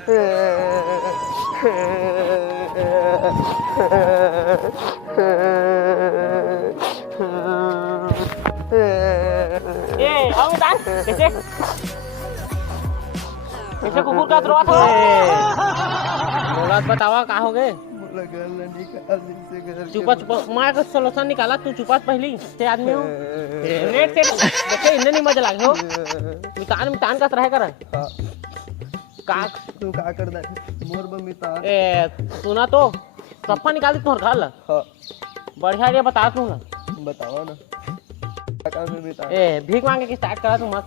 आओ दान कैसे कैसे कुकुर का द्रोह था बोला बतावा का हो गए चुपा चुपा मार का सोल्यूशन निकाला तू चुपा पहली से आदमी हो नेट से देखे इन्हें नहीं मजा लगे हो मितान का तरह कर का तू का कर दे मोर बमिता ए सुना तो सप्पा निकाल दे तोहर घर हां बढ़िया ये बता तू बताओ ना का में बिता ए भीख मांगे की स्टार्ट करा तू मत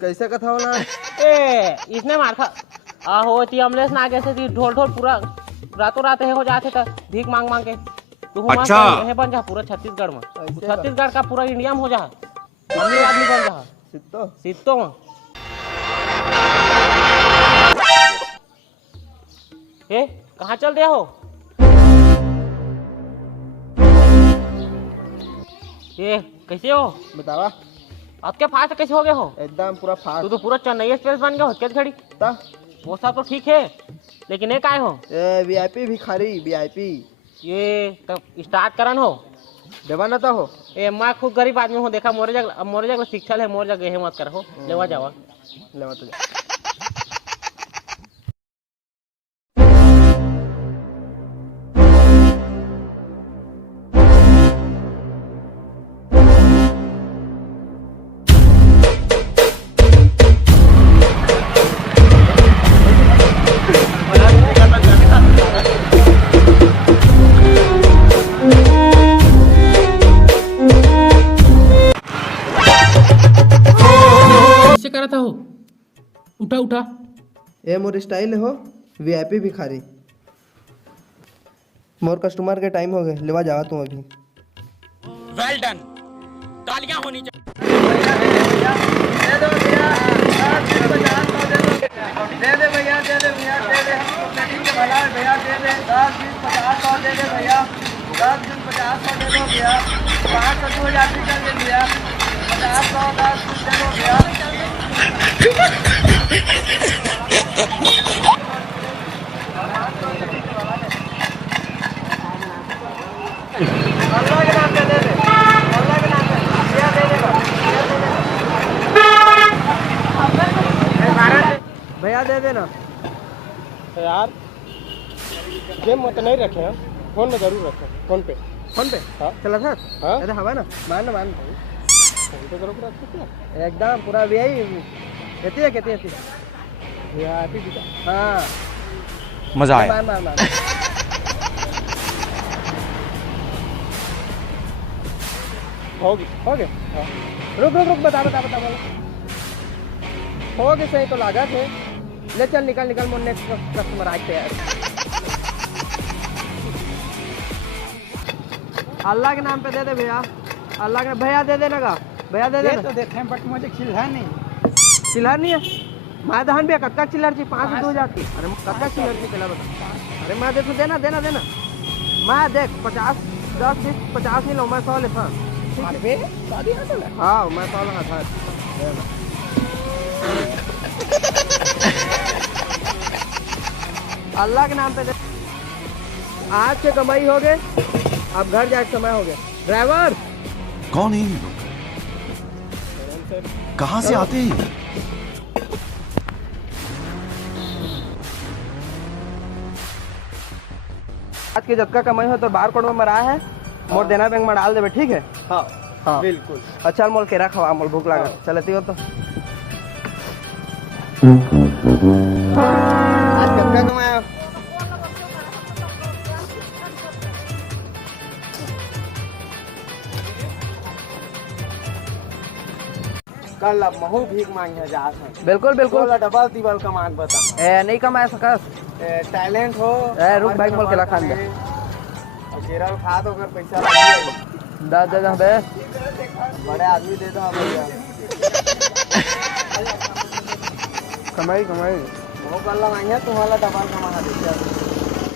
कैसे कथा होना ए इसने मार खा आहो ती अमलेश ना कैसे थी ढोल ढोल पूरा रातों रात है हो जाते था भीख मांग मांग के तू अच्छा है बन जा पूरा छत्तीसगढ़ में छत्तीसगढ़ का पूरा इंडिया में हो जा अमीर आदमी बन जा सित्तो ए कहाँ चल रहे हो ये कैसे हो बतावा आपके फास्ट कैसे हो गए हो एकदम पूरा फास्ट तू तो पूरा चेन्नई एक्सप्रेस बन गया हो कैसे खड़ी ता वो सब तो ठीक है लेकिन ये काय हो ए वीआईपी भिखारी वीआईपी ये तब स्टार्ट करन हो देवाना तो हो ए मैं खूब गरीब आदमी हो देखा मोरे जगह शिक्षा है मोरे जगह ये मत कर हो लेवा जावा लेवा तो जा करा था हो उठा उठा ए मोर स्टाइल हो वीआईपी भिखारी मोर कस्टमर के टाइम हो गए लेवा जावा तुम अभी वेल डन तालियां होनी चाहिए दे दे भैया दे दे भैया दे दे के भला भैया दे दे 10 20 50 100 दे दे भैया 10 20 50 100 दे दो भैया 500 2000 कर दे भैया 50 100 10 दे दो भैया अल्लाह के नाम पे दे दे अल्लाह के नाम पे भैया दे दे भैया दे देना यार गेम मत नहीं रखे हैं फोन में जरूर रखे फोन पे हाँ चला था हाँ अरे हवा ना मान फोन पे जरूर रखे क्या एकदम पूरा भी आई कहती है वीआईपी भी हाँ मजा आया मान हो गए हाँ रुक बता बोलो हो गए सही तो लागत है ले चल निकल मोर नेक्स्ट कस्टमर आज तैयार अल्लाह के नाम पे दे दे भैया अल्लाह के भैया दे देना का भैया दे देना तो देखे बट मुझे चिल्ला नहीं है मैं दहन भैया कक्का चिल्लर थी 5 2 जाती अरे कक्का चिल्लर थी पहला बता अरे मैं देखो देना मैं देख 50 10 20 50 नहीं लो मैं 100 ले हाँ मैं 100 लगा था अल्लाह के नाम पे दे आज के कमाई हो गए अब घर जाके समय हो गया ड्राइवर कौन है ये लोग कहाँ से आते हैं आज के जब का कमाई हो तो बार कोड में मरा है मोर देना बैंक में डाल देवे ठीक है हाँ बिल्कुल अच्छा मोल केरा खवा मोल भूख लगा चलती हो तो आज कब का कमाया कल अब महू भीख मांगे जा बिल्कुल डबल तिबल कमान बता ए नहीं कमाया सकस टैलेंट हो ए रुक भाई मोल केला खान दे और केरल खा तो कर पैसा लगे दे बे बड़े आदमी दे दो भैया कमाई वो कल मांगे तुम्हारा डबल कमा दे